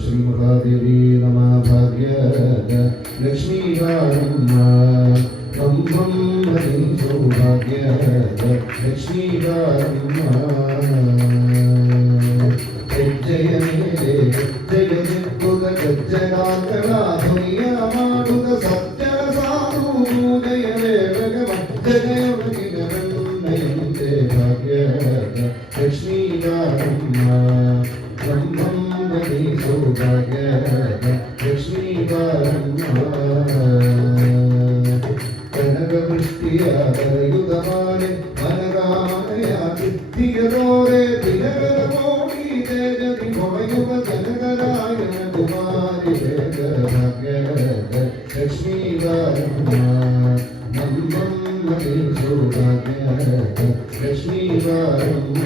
श्री महादेवी नमः भाग्यद लक्ष्मीवारम्म तं तं हरि सौभाग्यद लक्ष्मीवारम्म जय मे जय जित्तुद गज्जनाकराधुनिय माडुद सत्य साधु जय मे भगवन् जय भगिनन्दे भाग्यद लक्ष्मीवारम्म तं तं हरि सौभाग्यद लक्ष्मीवारम्म कनकवृष्टियादयुधमाने मनरामयादित्यदोरे दिनकरमोणि तेजति भवयुग जनकरायण कुमारि वेद भाग्यद लक्ष्मीवारम्म तं तं हरि सौभाग्यद लक्ष्मीवारम्म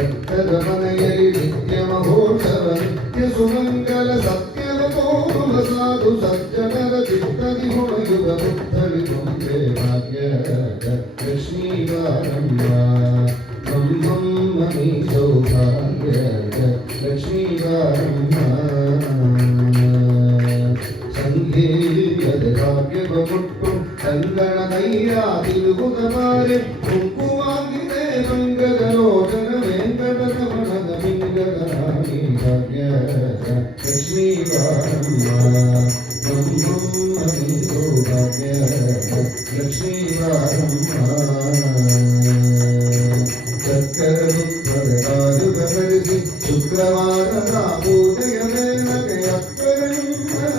भक्तित्तगदमनयरि नित्यमहोत्सव नित्यसुमङ्गल सत्यवतोरुल साधु सज्जनर चित्तनिहुणयुगमुत्थलि त्वं भाग्यद लक्ष्मीवारम्म तं तं हरि सौभाग्यद लक्ष्मीवारम्म संगीयद भाग्यवमुट्टु कङ्गणनैरातिलुगुदमारे कुङ्कुमाङ्गिते मङ्गललोचन वेङ्कटरमणद पिङ्गलराणि भाग्यद लक्ष्मीवारम्म तं तं हरि सौभाग्यद लक्ष्मीवारम्म चक्ररुद्रराजुगमरिसि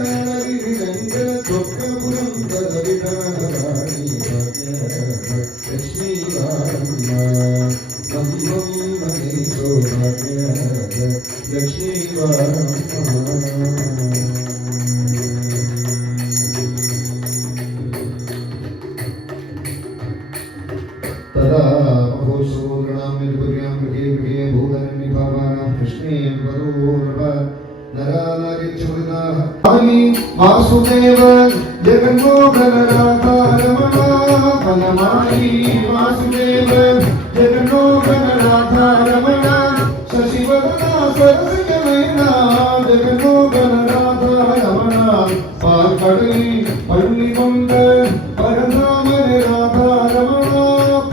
शुक्रवाररापूजयमेनगयत्करण्यरिरङ्गन चोक्कपुरं तदविधनराणि भाग्यद लक्ष्मीवारम्म तं तं हरि सौभाग्यद लक्ष्मीवारम्म तदा महोत्सवोग्रणाम्यधिपुर्यां गृहे गृहे भूतनिभावानां कृष्णेन वरोर्व नरानारिच्छुरिताः वासुदेव जगन्मोहनराधा रमणा वनमाली वासुदेव जगन्मोहनराधा रमणा शशिवदना सरसिजनयना जगन्मोहनराधा रमणा पाल्कडलि पल्लिकोण्ड परनामने राधा रमणा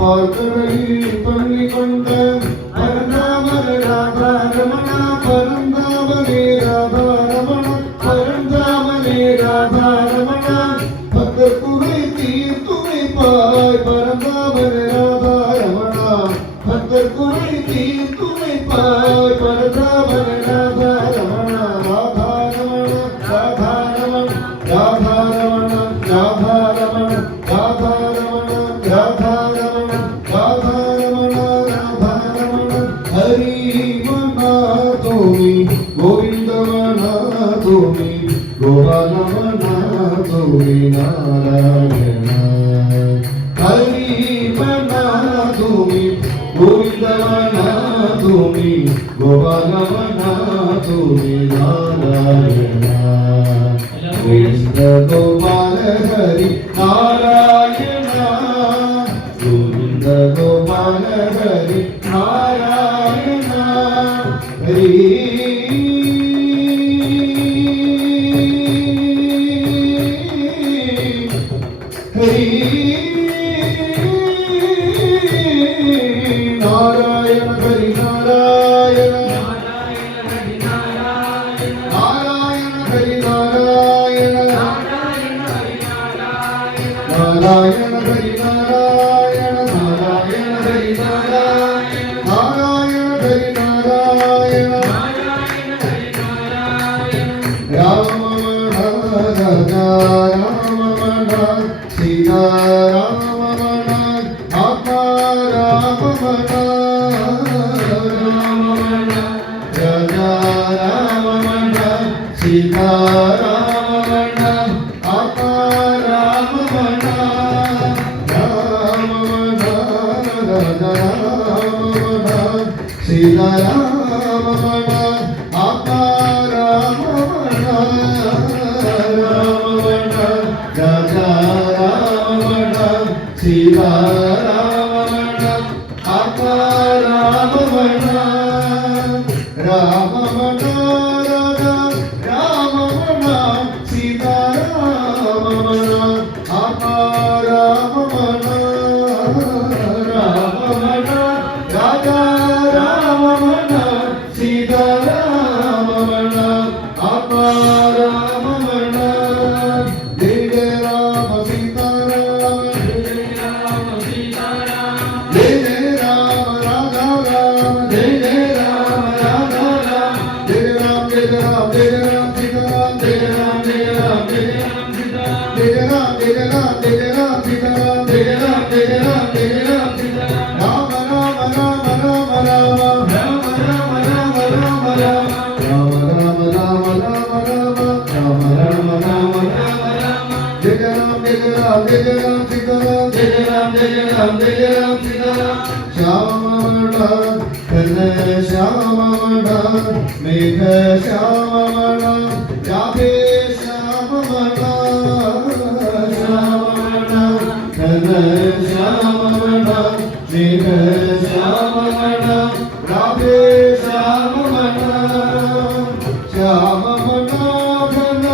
पाल्कडलि पल्लिकोण्ड परनामने राधा रमणा परந்தாमने राधा रमणा परந்தாमने राधा रमणा भक्तकुरै तीर्तुमै पाय परந்தாमने राधा रमणा भक्तकुरै तीर्तुमै पाय परந்தாमने राधा रमणा राधा रमण राधा रमण राधा रमण राधा रमण राधा रमण राधा रमण राधा रमण राधा रमण हरि मना तुमि गोविंद मना तुमि गोपाल मना तुमि नारायण हरि मना तुमि गोविंद मना तुमि गोपाल मना तुमि नारायण गोविंद गोपाल हरि नारायण गोविंद गोपाल हरि नारायण हरि हरि नारायण हरि नारायण नारायण हरि नारायण नारायण हरि नारायण नारायण हरि नारायण नारायण हरि नारायण राम राम सीता राम आत्मा राम राजा राम सीता राम आत्मा राम राम राजा राम सीता राम आत्मा राम राजा राम सीता राम आत्मा राम രാമമണ രാമമണ സീതാരാമമണ ആത്മാരാമമണ രാമമണ രാജാ രാമമണ സീതാരാമമണ ആത്മാരാമമണ ജയ രാമ സീതാരാമ ജയ രാമ രാജാ രാമ ജയ രാമ രാജാ രാമ ജയ രാം ജയ രാം ജയ രാം സീതാരാം ജയ രാം ജയ രാം ജയ രാം സീതാരാം ജയ രാം ജയ രാം ജയ രാം സീതാരാം ജയ രാം ജയ രാം ജയ രാം സീതാരാം രാമ രാമ രാമ രാമ രാമ രാമ രാമ രാമ രാമ രാമ രാമ രാമ രാമ രാമ രാമ രാമ രാമ രാമ രാമ ജയ രാം ജയ രാം ജയ രാം സീതാരാം ജയ രാം ജയ രാം ജയ രാം സീതാരാം ശ്യാമമണ ഘന ശ്യാമമണ മേഘ ശ്യാമമണ രാധേ ശ്യാമമണ ശ്യാമമണ ഘന ശ്യാമമണ മേഘ ശ്യാമമണ രാധേ ശ്യാമമണ ശ്യാമമണ ഘന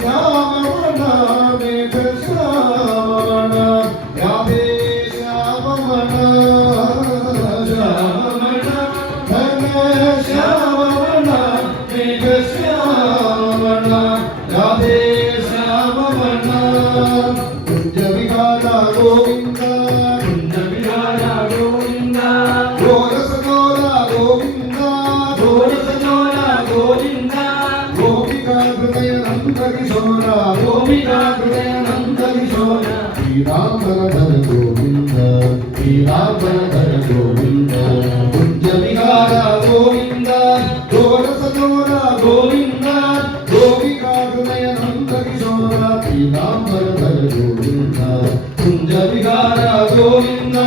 ശ്യാമമണ മേഘ ശ്യാമമണ രാധേ ശ്യാമമണ ശ്യാമമണ ഘന ശ്യാമമണ മേഘ ശ്യാമമണ രാധേ ശ്യാമമണ കുഞ്ചവിഹാര ഗോവിന്ദ കുഞ്ചവിഹാര ഗോവിന്ദ ഗോരസഗോര ഗോവിന്ദ ഗോരസഗോര ഗോവിന്ദ ഗോപികാ ഹൃദയ നന്ദകിശോര ഗോപികാ ഹൃദയ നന്ദകിശോര ശ്രീരാമധര ഗോവിന്ദ ശ്രീരാമധര ഗോവിന്ദ കുഞ്ചവിഹാര ഗോവിന്ദ ഗോരസഗോര ഗോവിന്ദ ഗോപികാ ഹൃദയ നന്ദകിശോര ശ്രീരാമധര ഗോവിന്ദ കുഞ്ചവിഹാര ഗോവിന്ദ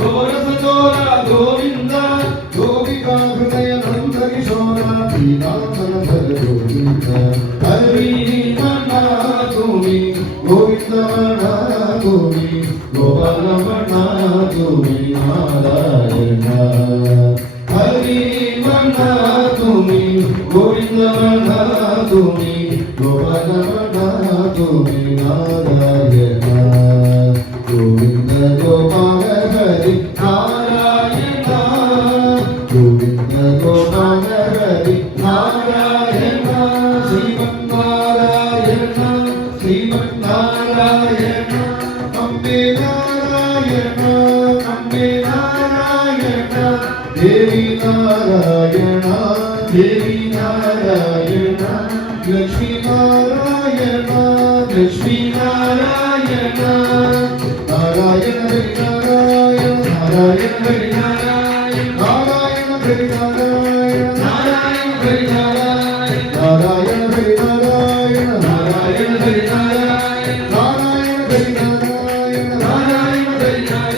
ഗോരസഗോര ഗോവിന്ദ ഗോപികാ ഹൃദയ നന്ദകിശോര ശ്രീരാമധര ഗോവിന്ദ ഹരി മന തുമി ഗോവിന്ദമണ തുമി ഗോപാലമണ തുമി നാരായണ ഹരി മന തുമി ഗോവിന്ദമണ തുമി ഗോപാലമണ തുമി നാരായണ ഗോവിന്ദ ഗോപാല ഹരി നാരായണ ഗോവിന്ദ ഗോപാല ഹരി നാരായണ ശ്രീമന്നാരായണ ശ്രീമന്നാരായണ അംബേ നാരായണ അംബേ നാരായണ ദേവി നാരായണ ദേവി നാരായണ ലക്ഷ്മി നാരായണ ലക്ഷ്മി നാരായണ നാരായണ ഹരി നാരായണ നാരായണ ഹരി നാരായണ നാരായണ ഹരി നാരായണ നാരായണ ഹരി നാരായണ നാരായണ ഹരി നാരായണ നാരായണ ഹരി നാരായണ നാരായണ ഹരി നാരായണ നാരായണ ഹരി നാരായണ